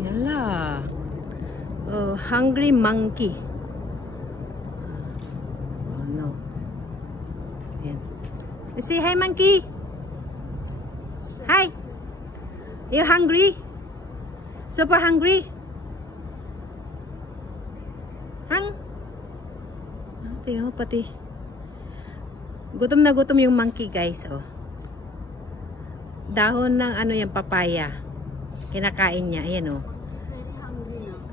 Yala. Oh, hungry monkey. Oh no. Ayan. Say hi, monkey. Hi. You hungry? Super hungry? Tingnan mo pati. Gutom na gutom yung monkey, guys. Oh. Dahon ng ano yung papaya. Kinakain niya. Ayan, oh.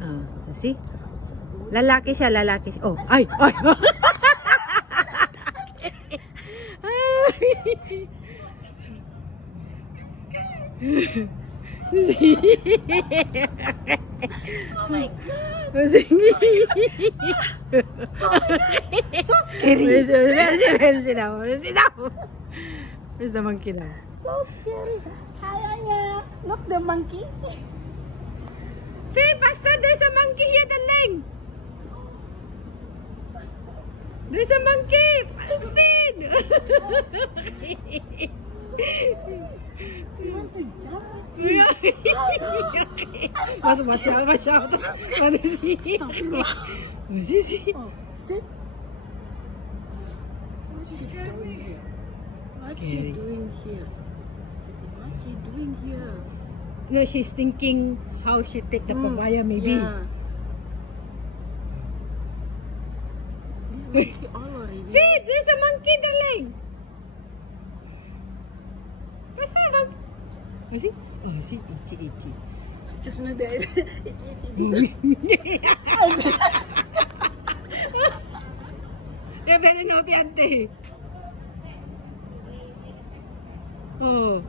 Oh, see? Lalaki siya, lalaki siya. Oh, ay, ay. Oh my god. So scary. Where's the monkey now? So scary. Hi. Look, the monkey. Finn, faster! There's a monkey here, darling. There's a monkey. Finn. She wants to jump. Watch out. What is he? What is he? Oh, sit. What's she doing here? What's she doing here? What's she doing here? No, she's thinking how she take the papaya, maybe. Yeah. This monkey all already. Wait, there's a monkey, darling. What's that? Is it? Oh, is it? Itchy. Just now there. You're very naughty, auntie. Oh.